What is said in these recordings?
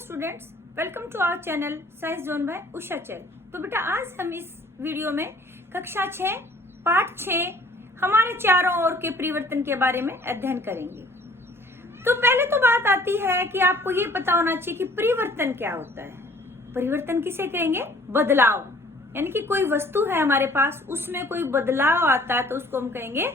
Students, welcome to our channel science zone by Usha Chail. तो बेटा आज हम इस वीडियो में कक्षा 6 पाठ 6 हमारे चारों ओर के परिवर्तन के बारे में अध्ययन करेंगे। तो पहले तो बात आती है कि आपको ये पता होना चाहिए कि परिवर्तन क्या होता है। परिवर्तन किसे कहेंगे? बदलाव, यानी कि कोई वस्तु है हमारे पास, उसमें कोई बदलाव आता है तो उसको हम कहेंगे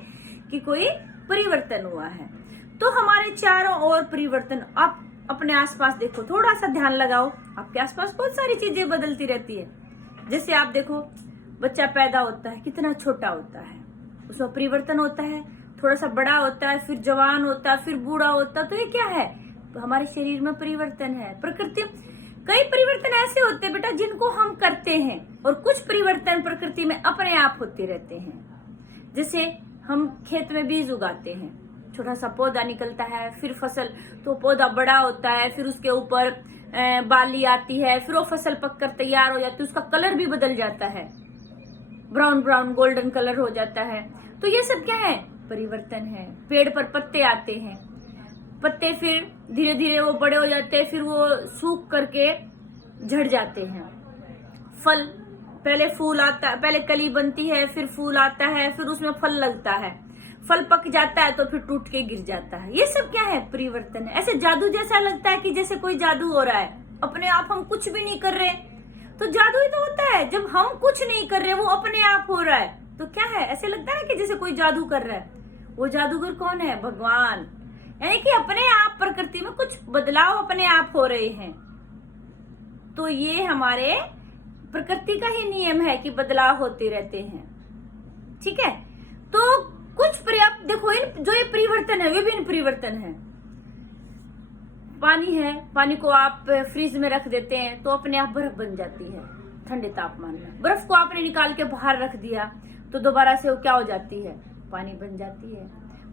कि कोई परिवर्तन हुआ है। तो हमारे चारों ओर परिवर्तन, आप अपने आसपास देखो, थोड़ा सा ध्यान लगाओ, आपके आसपास बहुत सारी चीजें बदलती रहती है। जैसे आप देखो, बच्चा पैदा होता है, कितना छोटा होता है, उसमें परिवर्तन होता है, थोड़ा सा बड़ा होता है, फिर जवान होता है, फिर बूढ़ा होता है। तो ये क्या है? तो हमारे शरीर में परिवर्तन है। प्रकृति, कई परिवर्तन ऐसे होते हैं बेटा जिनको हम करते हैं, और कुछ परिवर्तन प्रकृति में अपने आप होते रहते हैं। जैसे हम खेत में बीज उगाते हैं, छोटा सा पौधा निकलता है, फिर फसल, तो पौधा बड़ा होता है, फिर उसके ऊपर बाली आती है, फिर वो फसल पककर तैयार हो जाती है, उसका कलर भी बदल जाता है, ब्राउन ब्राउन गोल्डन कलर हो जाता है। तो ये सब क्या है? परिवर्तन है। पेड़ पर पत्ते आते हैं, पत्ते फिर धीरे धीरे वो बड़े हो जाते हैं, फिर वो सूख करके झड़ जाते हैं। फल, पहले फूल आता है, पहले कली बनती है, फिर फूल आता है, फिर उसमें फल लगता है, फल पक जाता है तो फिर टूट के गिर जाता है। ये सब क्या है? परिवर्तन है। ऐसे जादू जैसा लगता है कि जैसे कोई जादू हो रहा है, अपने आप हम कुछ भी नहीं कर रहे, तो जादू ही तो होता है। जब हम कुछ नहीं कर रहे, वो अपने आप हो रहा है, तो क्या है? ऐसे लगता है कि जैसे कोई जादू कर रहा है। वो जादूगर कौन है? भगवान। यानी कि अपने आप प्रकृति में कुछ बदलाव अपने आप हो रहे हैं। तो ये हमारे प्रकृति का ही नियम है कि बदलाव होते रहते हैं। ठीक है, तो कुछ देखो, इन जो ये परिवर्तन है, विभिन्न परिवर्तन है। पानी है, पानी को आप फ्रीज में रख देते हैं तो अपने आप बर्फ बन जाती है ठंडे तापमान में। बर्फ को आपने निकाल के बाहर रख दिया तो दोबारा से वो क्या हो जाती है? पानी बन जाती है।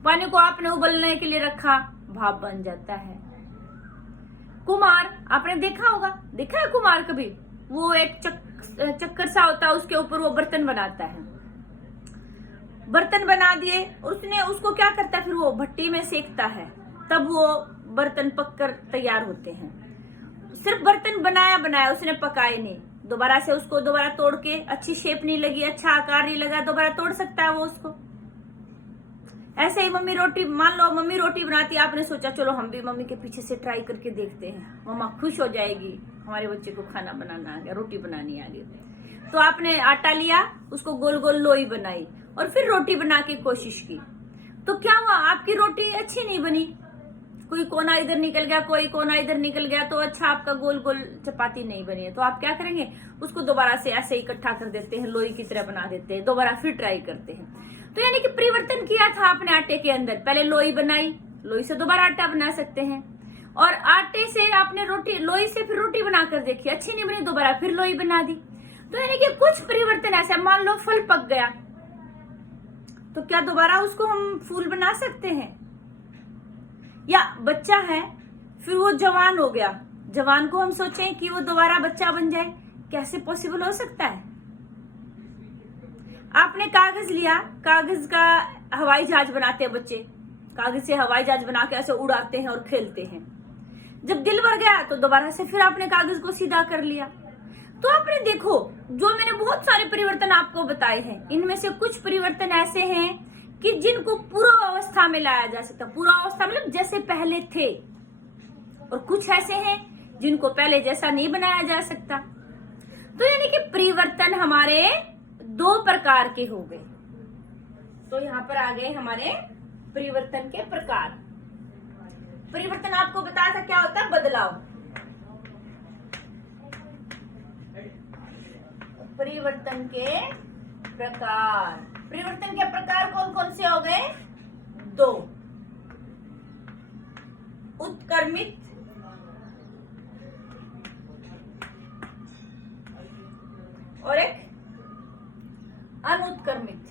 पानी को आपने उबलने के लिए रखा, भाप बन जाता है। कुम्हार, आपने देखा होगा, देखा है कुम्हार कभी? वो एक चक्कर सा होता है, उसके ऊपर वो बर्तन बनाता है। बर्तन बना दिए, उसने उसको क्या करता है, फिर वो भट्टी में सेकता है, तब वो बर्तन पककर तैयार होते हैं। सिर्फ बर्तन बनाया, उसने पकाए नहीं। दोबारा से उसको दोबारा तोड़ के, अच्छी शेप नहीं लगी, अच्छा आकार नहीं लगा, दोबारा तोड़ सकता है वो उसको। ऐसे ही मम्मी रोटी, मान लो मम्मी रोटी बनाती, आपने सोचा चलो हम भी मम्मी के पीछे से ट्राई करके देखते हैं, मम्मा खुश हो जाएगी, हमारे बच्चे को खाना बनाना आ गया, रोटी बनानी आ गई। तो आपने आटा लिया, उसको गोल गोल लोई बनाई और फिर रोटी बना के कोशिश की, तो क्या हुआ? आपकी रोटी अच्छी नहीं बनी, कोई कोना इधर निकल गया, कोई कोना इधर निकल गया, तो अच्छा आपका गोल गोल चपाती नहीं बनी है। तो आप क्या करेंगे? उसको दोबारा से ऐसे इकट्ठा कर देते हैं, लोई की तरह बना देते हैं, दोबारा फिर ट्राई करते हैं। तो यानी कि परिवर्तन किया था आपने आटे के अंदर, पहले लोई बनाई, लोई से दोबारा आटा बना सकते हैं, और आटे से आपने रोटी, लोई से फिर रोटी बनाकर देखी, अच्छी नहीं बनी, दोबारा फिर लोई बना दी। तो यानी कि कुछ परिवर्तन ऐसा, मान लो फल पक गया, तो क्या दोबारा उसको हम फूल बना सकते हैं? या बच्चा है, फिर वो जवान हो गया, जवान को हम सोचें कि वो दोबारा बच्चा बन जाए, कैसे पॉसिबल हो सकता है? आपने कागज लिया, कागज का हवाई जहाज बनाते हैं बच्चे, कागज से हवाई जहाज बना के ऐसे उड़ाते हैं और खेलते हैं। जब दिल भर गया तो दोबारा से फिर आपने कागज को सीधा कर लिया। तो आपने देखो, जो मैंने बहुत सारे परिवर्तन आपको बताए हैं, इनमें से कुछ परिवर्तन ऐसे हैं कि जिनको पूर्व अवस्था में लाया जा सकता, पूर्व अवस्था मतलब जैसे पहले थे, और कुछ ऐसे हैं जिनको पहले जैसा नहीं बनाया जा सकता। तो यानी कि परिवर्तन हमारे दो प्रकार के हो गए। तो यहाँ पर आ गए हमारे परिवर्तन के प्रकार। परिवर्तन आपको बताया था क्या होता है? बदलाव। परिवर्तन के प्रकार, परिवर्तन के प्रकार कौन कौन से हो गए? दो, उत्क्रमित और एक अनुत्क्रमित।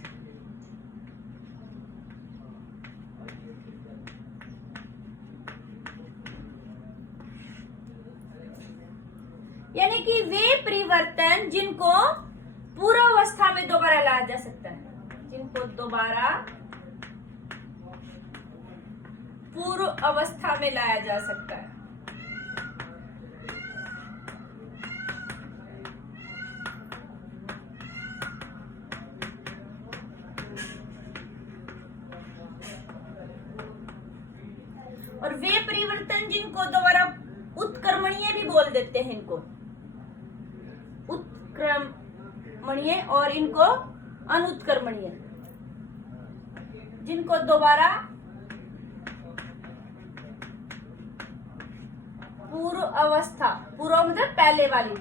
यानी कि वे परिवर्तन जिनको पूर्व अवस्था में दोबारा लाया जा सकता है, जिनको दोबारा पूर्व अवस्था में लाया जा सकता है। उत्क्रमणीय भी बोल देते हैं इनको, उत्क्रमणीय, और इनको अनुत्क्रमणीय, जिनको दोबारा पूर्व अवस्था, पूर्व मतलब पहले वाली,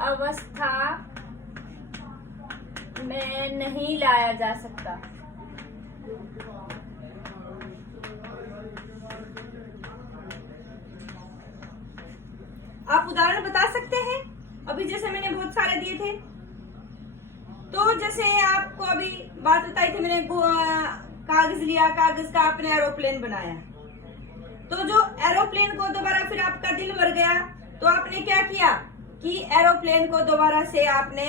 अवस्था में नहीं लाया जा सकता। आप उदाहरण बता सकते हैं? अभी जैसे मैंने बहुत सारे दिए थे, तो जैसे आपको अभी बात बताई थी मैंने, कागज लिया, कागज का आपने एरोप्लेन बनाया, तो जो एरोप्लेन को दोबारा फिर आपका दिल भर गया, तो आपने क्या किया कि एरोप्लेन को दोबारा से आपने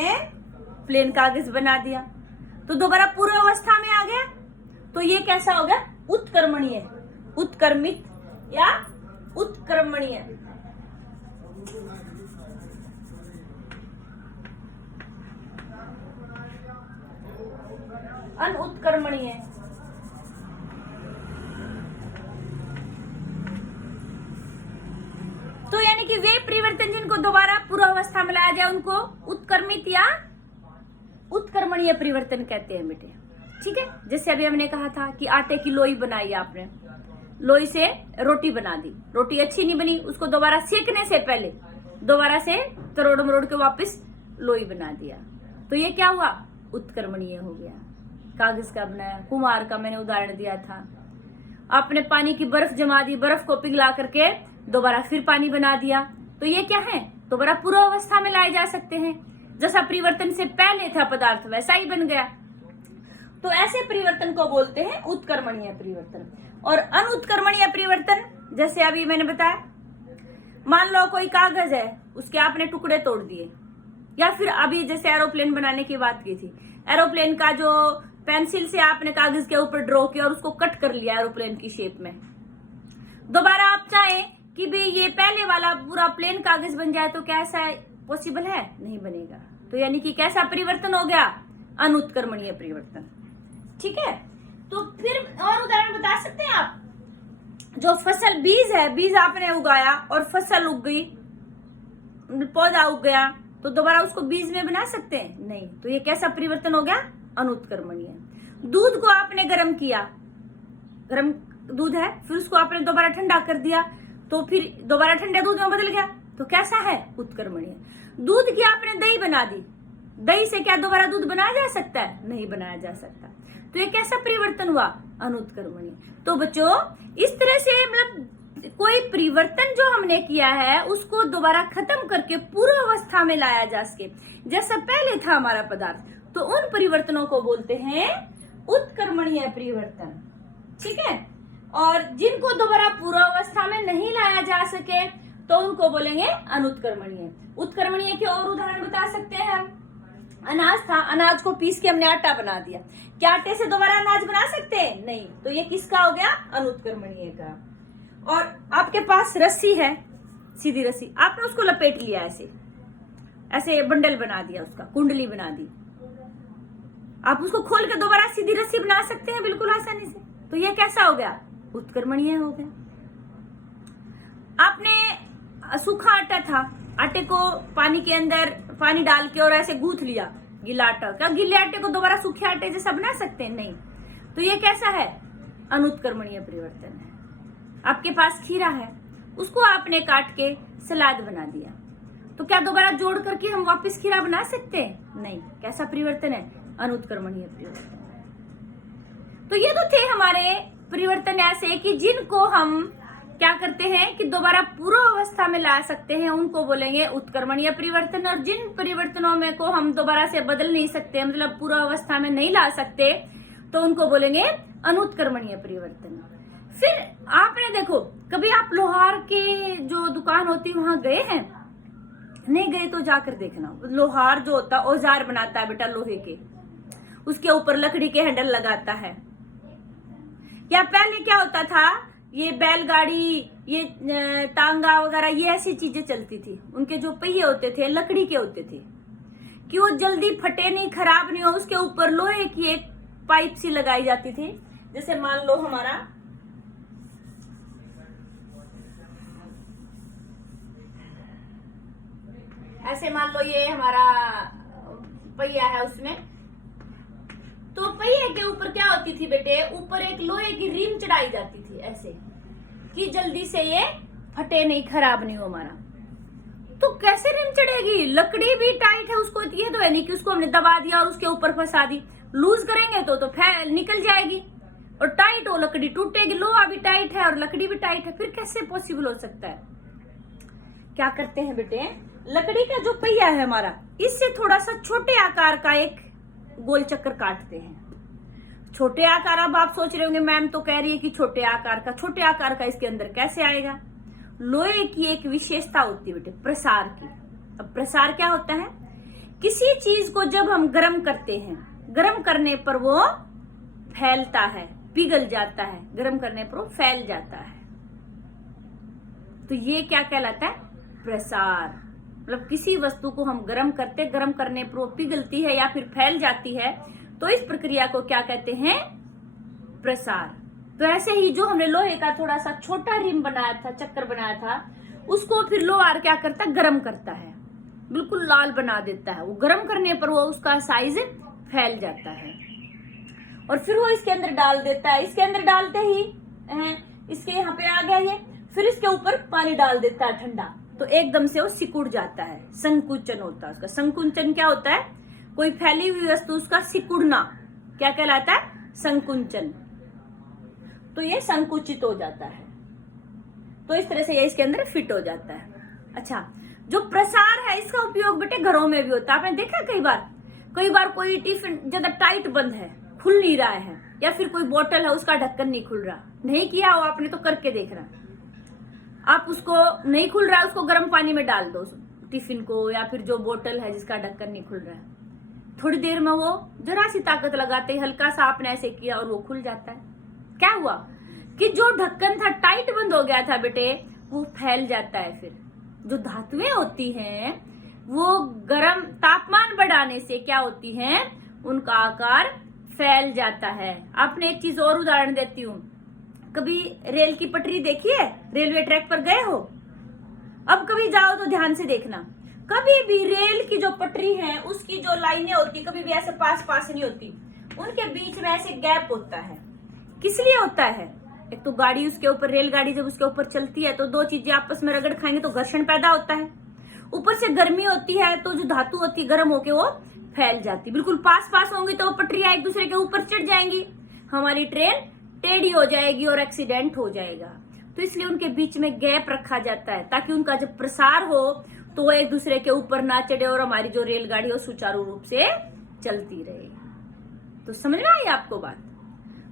प्लेन कागज बना दिया, तो दोबारा पूर्व अवस्था में आ गया। तो ये कैसा हो गया? उत्क्रमणीय, उत्क्रमित या उत्क्रमणीय। अनुत्क्रमणीय, तो यानी कि वे परिवर्तन जिनको दोबारा पूर्व अवस्था में लाया जाए उनको उत्क्रमित या उत्क्रमणीय परिवर्तन कहते हैं बेटे। ठीक है, जैसे अभी हमने कहा था कि आटे की लोई बनाई आपने, लोई से रोटी बना दी, रोटी अच्छी नहीं बनी, उसको दोबारा सेकने से पहले दोबारा से तरोड़ मरोड़ के वापस लोई बना दिया, तो ये क्या हुआ? उत्क्रमणीय हो गया। कागज का बनाया, कुम्हार का मैंने उदाहरण दिया था। आपने पानी की बर्फ जमा दी, बर्फ को पिघला करके दोबारा फिर पानी बना दिया, तो ये क्या है? दोबारा पूर्व अवस्था में लाए जा सकते हैं। जैसा परिवर्तन से पहले था पदार्थ वैसा ही बन गया। तो ऐसे परिवर्तन को बोलते हैं उत्क्रमणीय परिवर्तन। और अनुत्क्रमणीय परिवर्तन, जैसे अभी मैंने बताया, मान लो कोई कागज है, उसके आपने टुकड़े तोड़ दिए, या फिर अभी जैसे एरोप्लेन बनाने की बात की थी, एरोप्लेन का जो पेंसिल से आपने कागज के ऊपर ड्रॉ किया और उसको कट कर लिया एरोप्लेन की शेप में, दोबारा आप चाहें कि भी ये पहले वाला पूरा प्लेन कागज बन जाए, तो क्या ऐसा पॉसिबल है? नहीं बनेगा। तो यानी कि कैसा परिवर्तन हो गया? अनुत्क्रमणीय परिवर्तन। ठीक है, तो फिर और उदाहरण बता सकते हैं आप? जो फसल, बीज है, बीज आपने उगाया और फसल उग गई, पौधा उग गया, तो दोबारा उसको बीज में बना सकते हैं? नहीं। तो ये कैसा परिवर्तन हो गया? अनुत्क्रमणीय। दूध को आपने गर्म किया, गर्म दूध है, फिर उसको आपने दोबारा ठंडा कर दिया, तो फिर दोबारा ठंडे दूध में बदल गया, तो कैसा है? उत्क्रमणीय। दूध की आपने दही बना दी, दही से क्या दोबारा दूध बनाया जा सकता है? नहीं बनाया जा सकता। तो ये कैसा परिवर्तन हुआ? अनुत्क्रमणीय। तो बच्चों, इस तरह से मतलब कोई परिवर्तन जो हमने किया है उसको दोबारा खत्म करके पूर्व अवस्था में लाया जा सके, जैसा पहले था हमारा पदार्थ, तो उन परिवर्तनों को बोलते हैं उत्क्रमणीय परिवर्तन। ठीक है, और जिनको दोबारा पूर्व अवस्था में नहीं लाया जा सके तो उनको बोलेंगे अनुत्क्रमणीय। उत्क्रमणीय के और उदाहरण बता सकते हैं हम। अनाज था, अनाज को पीस के हमने आटा बना दिया, क्या आटे से दोबारा अनाज बना सकते हैं? नहीं। तो ये किसका हो गया? अनुत्क्रमणीय का। और आपके पास रस्सी है, सीधी रस्सी, आपने उसको लपेट लिया, ऐसे ऐसे बंडल बना दिया, उसका कुंडली बना दी, आप उसको खोल के दोबारा सीधी रस्सी बना सकते हैं बिल्कुल आसानी से। तो ये कैसा हो गया? उत्क्रमणीय हो गया। आपने सूखा आटा था, आटे को पानी के अंदर पानी डाल के और ऐसे गूंथ लिया, गीला आटा, क्या गिले आटे को दोबारा सूखे आटे जैसा बना सकते हैं? नहीं। तो ये कैसा है? अनुत्क्रमणीय परिवर्तन है। आपके पास खीरा है, उसको आपने काट के सलाद बना दिया, तो क्या दोबारा जोड़ करके हम वापस खीरा बना सकते हैं? नहीं। कैसा परिवर्तन है? अनुत्क्रमणीय परिवर्तन। तो ये तो थे हमारे परिवर्तन ऐसे कि जिनको हम क्या करते हैं कि दोबारा पूर्व अवस्था में ला सकते हैं, उनको बोलेंगे उत्क्रमणीय परिवर्तन। और जिन परिवर्तनों में को हम दोबारा से बदल नहीं सकते, मतलब पूर्व अवस्था में नहीं ला सकते, तो उनको बोलेंगे अनुत्क्रमणीय परिवर्तन। फिर आपने देखो, कभी आप लोहार के जो दुकान होती वहां गए हैं? नहीं गए तो जाकर देखना। लोहार जो होता है औजार बनाता है बेटा, लोहे के, उसके ऊपर लकड़ी के हैंडल लगाता है। या पहले क्या होता था, ये बैलगाड़ी, ये टांगा वगैरह, ये ऐसी चीजें चलती थी, उनके जो पहिए होते थे लकड़ी के होते थे कि वो जल्दी फटे नहीं, खराब नहीं हो, उसके ऊपर लोहे की एक पाइप सी लगाई जाती थी। जैसे मान लो हमारा ऐसे मान लो ये हमारा पहिया है, उसमें तो पहिए के ऊपर क्या होती थी बेटे, ऊपर एक लोहे की रिम चढ़ाई जाती थी ऐसे कि जल्दी से ये फटे नहीं, खराब नहीं हो हमारा। तो कैसे रिम चढ़ेगी, लकड़ी भी टाइट है, उसको ये तो है नहीं कि उसको हमने दबा दिया और उसके ऊपर फंसा दी। लूज करेंगे तो निकल जाएगी, और टाइट हो लकड़ी टूटेगी। लोहा भी टाइट है और लकड़ी भी टाइट है, फिर कैसे पॉसिबल हो सकता है। क्या करते हैं बेटे, लकड़ी का जो पहिया है हमारा, इससे थोड़ा सा छोटे आकार का एक गोल चक्कर काटते हैं। छोटे आकार, अब आप सोच रहे होंगे मैम तो कह रही है कि छोटे आकार का इसके अंदर कैसे आएगा। लोहे की एक विशेषता होती है बेटे प्रसार की। अब प्रसार क्या होता है, किसी चीज को जब हम गर्म करते हैं, गर्म करने पर वो फैलता है, पिघल जाता है, गर्म करने पर वो फैल जाता है। तो ये क्या कहलाता है, प्रसार। मतलब किसी वस्तु को हम गर्म करते, गर्म करने पर वो पिघलती है या फिर फैल जाती है, तो इस प्रक्रिया को क्या कहते हैं, प्रसार। तो ऐसे ही जो हमने लोहे का थोड़ा सा छोटा रिम बनाया था, चक्कर बनाया था, उसको फिर लोहार क्या करता है, गर्म करता है, बिल्कुल लाल बना देता है। वो गर्म करने पर वो उसका साइज फैल जाता है और फिर वो इसके अंदर डाल देता है। इसके अंदर डालते ही इसके यहाँ पे आ गया ये, फिर इसके ऊपर पानी डाल देता है ठंडा, तो एकदम से वो सिकुड़ जाता है, संकुचन होता है उसका। संकुचन क्या होता है, कोई फैली हुई वस्तु उसका सिकुड़ना क्या कहलाता है, संकुचन। तो ये संकुचित हो जाता है, तो इस तरह से ये इसके अंदर फिट हो जाता है। अच्छा, जो प्रसार है इसका उपयोग बेटे घरों में भी होता है। आपने देखा कई बार कोई टिफिन ज्यादा टाइट बंद है, खुल नहीं रहा है, या फिर कोई बोतल है उसका ढक्कन नहीं खुल रहा, नहीं किया हो आपने तो करके देख रहा। आप उसको नहीं खुल रहा है, उसको गर्म पानी में डाल दो टिफिन को, या फिर जो बोतल है जिसका ढक्कन नहीं खुल रहा है, थोड़ी देर में वो जरा सी ताकत लगाते ही हल्का सा आपने ऐसे किया और वो खुल जाता है। क्या हुआ कि जो ढक्कन था टाइट बंद हो गया था बेटे, वो फैल जाता है। फिर जो धातुएं होती हैं वो गर्म तापमान बढ़ाने से क्या होती हैं, उनका आकार फैल जाता है। आपने एक चीज और उदाहरण देती हूँ, कभी रेल की पटरी देखी है, रेलवे ट्रैक पर गए हो, अब कभी जाओ तो ध्यान से देखना, कभी भी रेल की जो पटरी है उसकी जो लाइनें होती कभी भी ऐसे पास पास नहीं होती, उनके बीच में ऐसे गैप होता है। किस लिए होता है, एक तो गाड़ी उसके ऊपर, रेलगाड़ी जब उसके ऊपर चलती है तो दो चीजें आपस में रगड़ खाएंगे तो घर्षण पैदा होता है, ऊपर से गर्मी होती है तो जो धातु होती है गर्म होके वो फैल जाती। बिल्कुल पास पास होंगी तो पटरियां एक दूसरे के ऊपर चढ़ जाएंगी, हमारी ट्रेन टेढ़ी हो जाएगी और एक्सीडेंट हो जाएगा। तो इसलिए उनके बीच में गैप रखा जाता है ताकि उनका जब प्रसार हो तो वो एक दूसरे के ऊपर ना चढ़े और हमारी जो रेलगाड़ी हो सुचारू रूप से चलती रहे। तो समझ में आई आपको बात।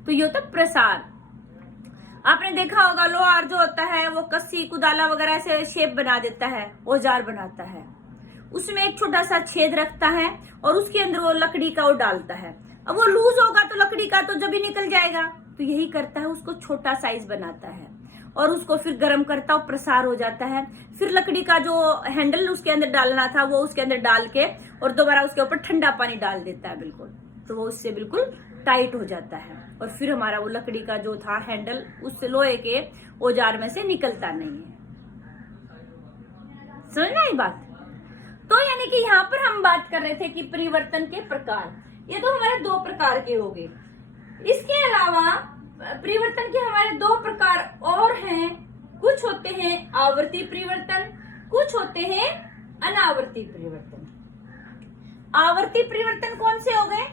तो ये होता प्रसार। आपने देखा होगा लोहार जो होता है वो कस्सी कुदाला वगैरह से शेप बना देता है, औजार बनाता है, उसमें एक छोटा सा छेद रखता है और उसके अंदर वो लकड़ी का वो डालता है। अब वो लूज होगा तो लकड़ी का तो जब ही निकल जाएगा, तो यही करता है, उसको छोटा साइज बनाता है और उसको फिर गर्म करता है, प्रसार हो जाता है। फिर लकड़ी का जो हैंडल उसके अंदर डालना था वो उसके अंदर डाल के और दोबारा उसके ऊपर ठंडा पानी डाल देता है बिल्कुल, तो वो उससे बिल्कुल टाइट हो जाता है और फिर हमारा वो लकड़ी का जो था हैंडल उस लोहे के औजार में से निकलता नहीं है। समझना ये बात। तो यानी कि यहाँ पर हम बात कर रहे थे कि परिवर्तन के प्रकार, ये तो हमारे दो प्रकार के हो गए। इसके अलावा परिवर्तन के हमारे दो प्रकार और हैं, कुछ होते हैं आवर्ती परिवर्तन, कुछ होते हैं अनावर्ती परिवर्तन। आवर्ती परिवर्तन कौन से हो गए,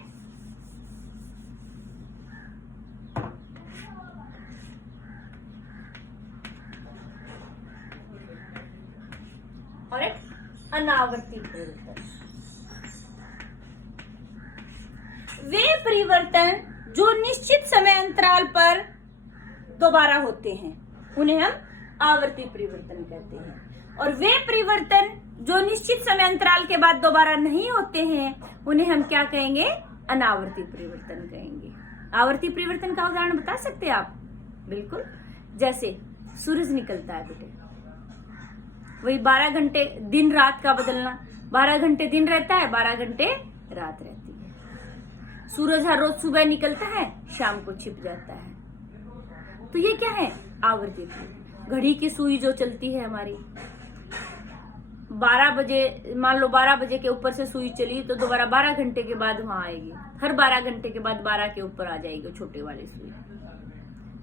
और एक अनावर्ती परिवर्तन। वे परिवर्तन जो निश्चित समय अंतराल पर दोबारा होते हैं उन्हें हम आवर्ती परिवर्तन कहते हैं, और वे परिवर्तन जो निश्चित समय अंतराल के बाद दोबारा नहीं होते हैं उन्हें हम क्या कहेंगे, अनावर्ती परिवर्तन कहेंगे। आवर्ती परिवर्तन का उदाहरण बता सकते हैं आप? बिल्कुल, जैसे सूरज निकलता है बेटे, वही 12 घंटे दिन रात का बदलना, 12 घंटे दिन रहता है, 12 घंटे रात रहती है। सूरज हर रोज सुबह निकलता है, शाम को छिप जाता है। तो ये क्या है? आवर्ती। घड़ी की सुई जो चलती है हमारी, 12 बजे, मान लो 12 बजे के ऊपर से सुई चली तो दोबारा 12 घंटे के बाद वहां आएगी। हर 12 घंटे के बाद 12 के ऊपर आ जाएगी छोटे वाली सुई।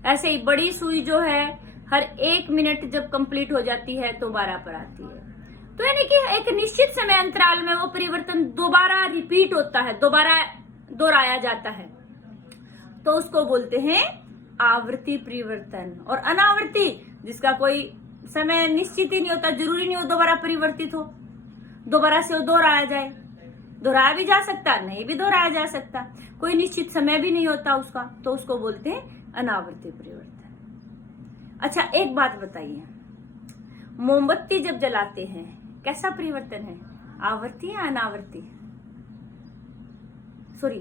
ऐसे ही बड़ी सुई जो है हर 1 मिनट जब कंप्लीट हो जाती है तो 12 पर आती है। तो यानी कि एक निश्चित समय अंतराल में वो परिवर्तन दोबारा रिपीट होता है, दोबारा दोहराया जाता है, तो उसको बोलते हैं आवर्ती परिवर्तन। और अनावर्ती, जिसका कोई समय निश्चित ही नहीं होता, जरूरी नहीं हो दोबारा परिवर्तित हो, दोबारा से वो दोहराया जाए, दोहराया भी जा सकता, नहीं भी दोहराया जा सकता, कोई निश्चित समय भी नहीं होता उसका, तो उसको बोलते हैं अनावर्ती परिवर्तन। अच्छा, एक बात बताइए, मोमबत्ती जब जलाते हैं कैसा परिवर्तन है? आवर्ती या अनावर्ती? सॉरी,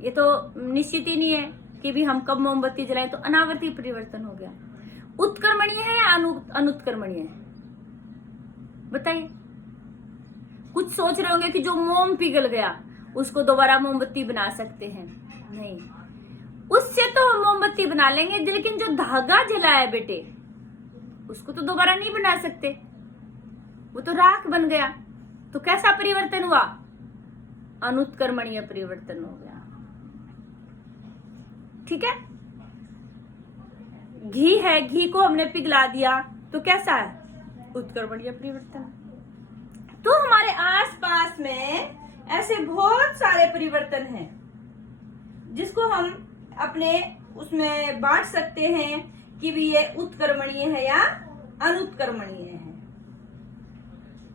ये तो निश्चित ही नहीं है कि भी हम कब मोमबत्ती जलाएं, तो अनावर्ती परिवर्तन हो गया। उत्क्रमणीय है या अनुत्क्रमणीय है? बताइए। कुछ सोच रहे होंगे कि जो मोम पिघल गया उसको दोबारा मोमबत्ती बना सकते हैं, नहीं, उससे तो हम मोमबत्ती बना लेंगे, लेकिन जो धागा जला है बेटे उसको तो दोबारा नहीं बना सकते, वो तो राख बन गया। तो कैसा परिवर्तन हुआ? अनुत्क्रमणीय परिवर्तन हो गया। ठीक है। घी है, घी को हमने पिघला दिया तो कैसा है? उत्क्रमणीय परिवर्तन। तो हमारे आसपास में ऐसे बहुत सारे परिवर्तन हैं जिसको हम अपने उसमें बांट सकते हैं कि भी ये उत्क्रमणीय है या अनुत्क्रमणीय है।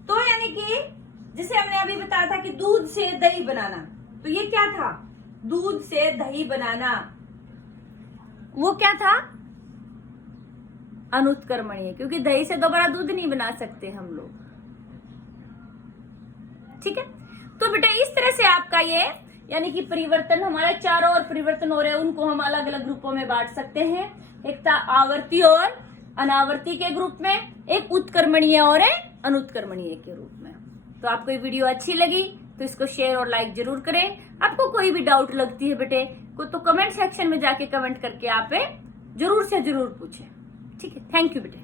तो यानी कि जैसे हमने अभी बताया था कि दूध से दही बनाना, तो ये क्या था? दूध से दही बनाना, वो क्या था? अनुत्क्रमणीय, क्योंकि दही से दोबारा दूध नहीं बना सकते हम लोग। ठीक है। तो बेटा इस तरह से आपका ये यानी कि परिवर्तन, हमारे चारों ओर परिवर्तन हो रहे हैं, उनको हम अलग अलग ग्रुपों में बांट सकते हैं। एक था आवर्ती और अनावर्ती के ग्रुप में, एक उत्क्रमणीय और अनुत्क्रमणीय के रूप में। तो आपको ये वीडियो अच्छी लगी तो इसको शेयर और लाइक जरूर करें। आपको कोई भी डाउट लगती है बेटे को तो कमेंट सेक्शन में जाके कमेंट करके आप जरूर से जरूर पूछें। ठीक है। थैंक यू बेटे।